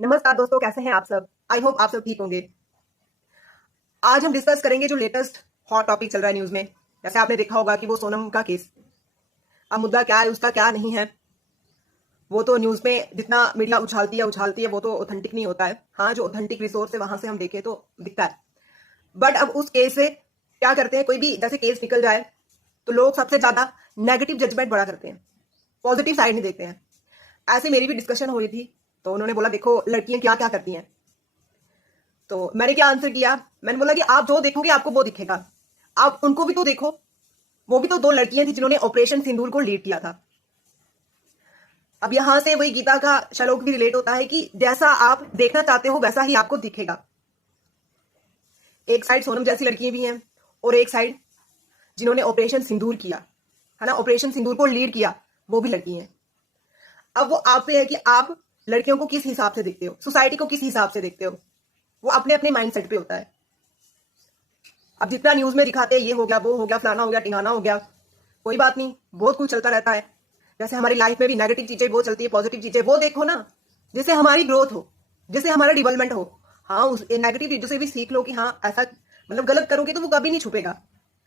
नमस्कार दोस्तों, कैसे हैं आप सब। आई होप आप सब ठीक होंगे। आज हम डिस्कस करेंगे जो लेटेस्ट हॉट टॉपिक चल रहा है न्यूज में। जैसे आपने देखा होगा कि वो सोनम का केस, अब मुद्दा क्या है उसका क्या नहीं है, वो तो न्यूज में जितना मीडिया उछालती है वो तो ऑथेंटिक नहीं होता है। हाँ, जो ऑथेंटिक रिसोर्स है वहां से हम देखें तो दिखता है। बट अब उस केस से क्या करते हैं, कोई भी जैसे केस निकल जाए तो लोग सबसे ज्यादा नेगेटिव जजमेंट बड़ा करते हैं, पॉजिटिव साइड नहीं देखते हैं। ऐसे मेरी भी डिस्कशन हो रही थी तो उन्होंने बोला देखो लड़कियां क्या क्या करती हैं। तो मैंने क्या आंसर किया, मैंने बोला कि आप जो देखोगे आपको वो दिखेगा, आप उनको भी तो देखो। वो भी तो दो लड़कियां थी जिन्होंने ऑपरेशन सिंदूर को लीड किया था। अब यहां से वही गीता का श्लोक भी रिलेट होता है कि जैसा आप देखना चाहते हो वैसा ही आपको दिखेगा। एक साइड सोनम जैसी लड़कियां भी हैं और एक साइड जिन्होंने ऑपरेशन सिंदूर किया है ना, ऑपरेशन सिंदूर को लीड किया, वो भी लड़की हैं। अब वो आप पे है कि आप लड़कियों को किस हिसाब से देखते हो, सोसाइटी को किस हिसाब से देखते हो, वो अपने अपने माइंडसेट पे होता है। अब जितना न्यूज में दिखाते हैं ये हो गया वो हो गया फलाना हो गया टिंगाना हो गया, कोई बात नहीं, बहुत कुछ चलता रहता है। जैसे हमारी लाइफ में भी नेगेटिव चीजें वो चलती है, पॉजिटिव चीजें वो देखो ना, जिससे हमारी ग्रोथ हो, जिससे हमारा डेवलपमेंट हो। हाँ, उस नेगेटिव चीजों से भी सीख लो कि हाँ ऐसा, मतलब गलत करोगे तो वो कभी नहीं छुपेगा,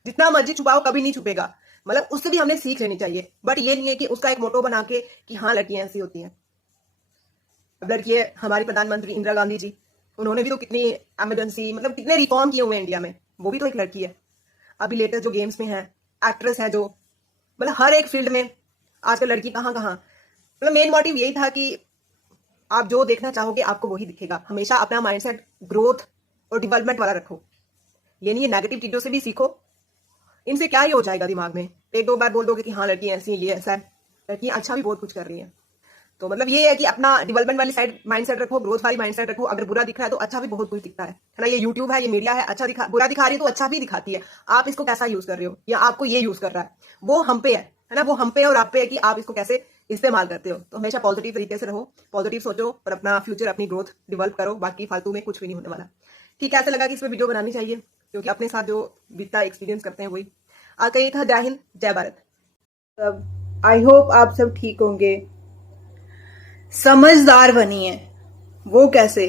जितना मर्जी छुपाओ कभी नहीं छुपेगा। मतलब उससे भी हमने सीख लेनी चाहिए। बट ये नहीं है कि उसका एक मोटो बना के कि हाँ लड़कियां ऐसी होती हैं। अब लड़की हमारी प्रधानमंत्री इंदिरा गांधी जी, उन्होंने भी तो कितनी एमरजेंसी, मतलब कितने रिफॉर्म किए हुए हैं इंडिया में, वो भी तो एक लड़की है। अभी लेटेस्ट जो गेम्स में है, एक्ट्रेस है जो, मतलब हर एक फील्ड में आजकल लड़की कहाँ कहाँ। मतलब मेन मोटिव यही था कि आप जो देखना चाहोगे आपको वही दिखेगा। हमेशा अपना माइंडसेट ग्रोथ और डेवलपमेंट वाला रखो। ये नहीं है, नेगेटिव चीजों से भी सीखो। इनसे क्या ही हो जाएगा, दिमाग में एक दो बार बोल दोगे कि हाँ लड़की ऐसी है, ये ऐसा है। लड़कियां अच्छा भी बहुत कुछ कर रही हैं। तो मतलब ये है कि अपना डेवलपमेंट वाली साइड माइंडसेट रखो, ग्रोथ वाली माइंडसेट रखो। अगर बुरा दिख रहा है तो अच्छा भी बहुत कुछ दिखता है ना। ये यूट्यूब है, ये मीडिया है, अच्छा बुरा दिखा रही है तो अच्छा भी दिखाती है। आप इसको कैसा यूज कर रहे हो या आपको ये यूज कर रहा है, वो हम पे है ना, वो हम पे और आप पे है कि आप इसको कैसे इस्तेमाल करते हो। तो हमेशा पॉजिटिव तरीके से रहो, पॉजिटिव सोचो और अपना फ्यूचर, अपनी ग्रोथ डेवलप करो। बाकी फालतू में कुछ भी नहीं होने वाला। ठीक है, ऐसा लगा कि इस पर वीडियो बनानी चाहिए क्योंकि अपने साथ जो बीतता एक्सपीरियंस करते हैं वही। आज का ये था। जय हिंद, जय भारत। आई होप आप सब ठीक होंगे। समझदार बनिए। वो कैसे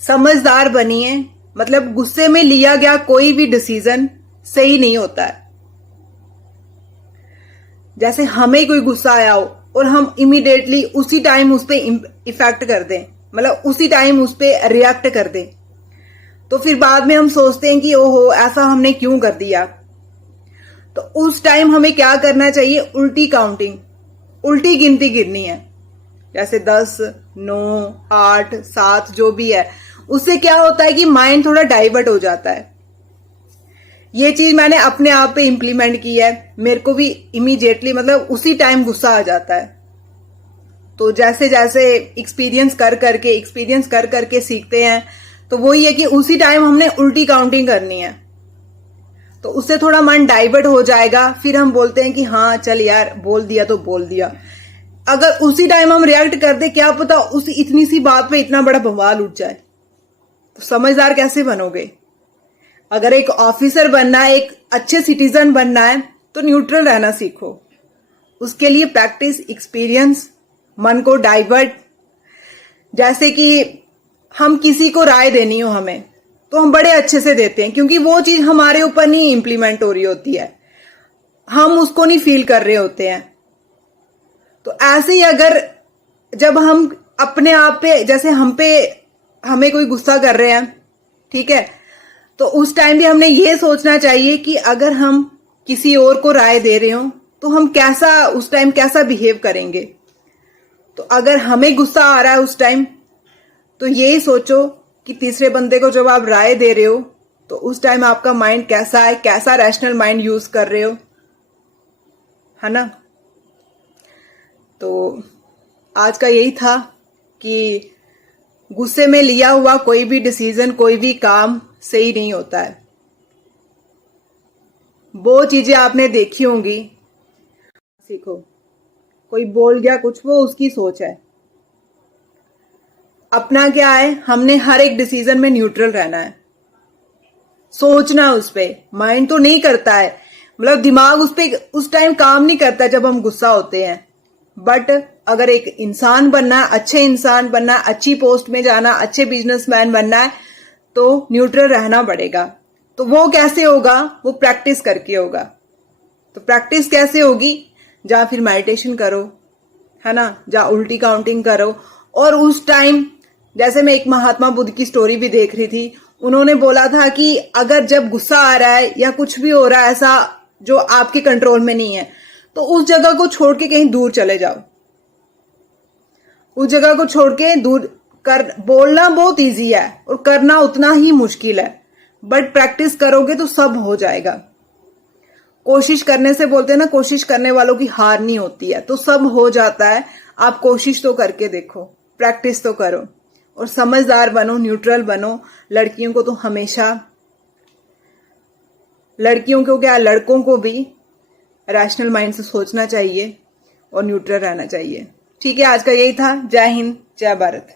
समझदार बनिए, मतलब गुस्से में लिया गया कोई भी डिसीजन सही नहीं होता है। जैसे हमें कोई गुस्सा आया हो और हम इमीडिएटली उसी टाइम उस पर इफेक्ट कर दें, मतलब उसी टाइम उस पर रिएक्ट कर दें, तो फिर बाद में हम सोचते हैं कि ओहो ऐसा हमने क्यों कर दिया। तो उस टाइम हमें क्या करना चाहिए, उल्टी काउंटिंग, उल्टी गिनती गिननी है। जैसे 10, 9, 8, 7 जो भी है। उससे क्या होता है कि माइंड थोड़ा डाइवर्ट हो जाता है। ये चीज मैंने अपने आप पे इंप्लीमेंट की है। मेरे को भी इमीडिएटली, मतलब उसी टाइम गुस्सा आ जाता है। तो जैसे जैसे एक्सपीरियंस कर करके सीखते हैं, तो वही है कि उसी टाइम हमने उल्टी काउंटिंग करनी है। तो उससे थोड़ा मन डाइवर्ट हो जाएगा। फिर हम बोलते हैं कि हाँ चल यार, बोल दिया तो बोल दिया। अगर उसी टाइम हम रिएक्ट कर दे, क्या पता उस इतनी सी बात पे इतना बड़ा बवाल उठ जाए। तो समझदार कैसे बनोगे। अगर एक ऑफिसर बनना है, एक अच्छे सिटीजन बनना है, तो न्यूट्रल रहना सीखो। उसके लिए प्रैक्टिस, एक्सपीरियंस, मन को डाइवर्ट। जैसे कि हम किसी को राय देनी हो हमें, तो हम बड़े अच्छे से देते हैं क्योंकि वो चीज हमारे ऊपर नहीं इंप्लीमेंट हो रही होती है, हम उसको नहीं फील कर रहे होते हैं। तो ऐसे ही अगर जब हम अपने आप पे, जैसे हमें कोई गुस्सा कर रहे हैं, ठीक है, तो उस टाइम भी हमने ये सोचना चाहिए कि अगर हम किसी और को राय दे रहे हो तो हम कैसा उस टाइम कैसा बिहेव करेंगे। तो अगर हमें गुस्सा आ रहा है उस टाइम, तो यही सोचो कि तीसरे बंदे को जब आप राय दे रहे हो तो उस टाइम आपका माइंड कैसा है, कैसा रैशनल माइंड यूज कर रहे हो, है ना। तो आज का यही था कि गुस्से में लिया हुआ कोई भी डिसीजन, कोई भी काम सही नहीं होता है। वो चीजें आपने देखी होंगी, सीखो। कोई बोल गया कुछ, वो उसकी सोच है। अपना क्या है, हमने हर एक डिसीजन में न्यूट्रल रहना है, सोचना उस पे। माइंड तो नहीं करता है, मतलब दिमाग उस पे उस टाइम काम नहीं करता जब हम गुस्सा होते हैं। बट अगर एक इंसान बनना है, अच्छे इंसान बनना है, अच्छी पोस्ट में जाना, अच्छे बिजनेसमैन बनना है, तो न्यूट्रल रहना पड़ेगा। तो वो कैसे होगा? वो प्रैक्टिस करके होगा। तो प्रैक्टिस कैसे होगी? जहां फिर मेडिटेशन करो, है ना, जहां उल्टी काउंटिंग करो। और उस टाइम जैसे मैं एक महात्मा बुद्ध की स्टोरी भी देख रही थी, उन्होंने बोला था कि अगर जब गुस्सा आ रहा है या कुछ भी हो रहा है ऐसा जो आपके कंट्रोल में नहीं है, तो उस जगह को छोड़ के कहीं दूर चले जाओ। उस जगह को छोड़ के दूर कर। बोलना बहुत इजी है और करना उतना ही मुश्किल है, बट प्रैक्टिस करोगे तो सब हो जाएगा। कोशिश करने से, बोलते हैं ना, कोशिश करने वालों की हार नहीं होती है, तो सब हो जाता है। आप कोशिश तो करके देखो, प्रैक्टिस तो करो और समझदार बनो, न्यूट्रल बनो। लड़कियों को तो हमेशा, लड़कियों को क्या, लड़कों को भी रैशनल माइंड से सोचना चाहिए और न्यूट्रल रहना चाहिए। ठीक है, आज का यही था। जय हिंद, जय भारत।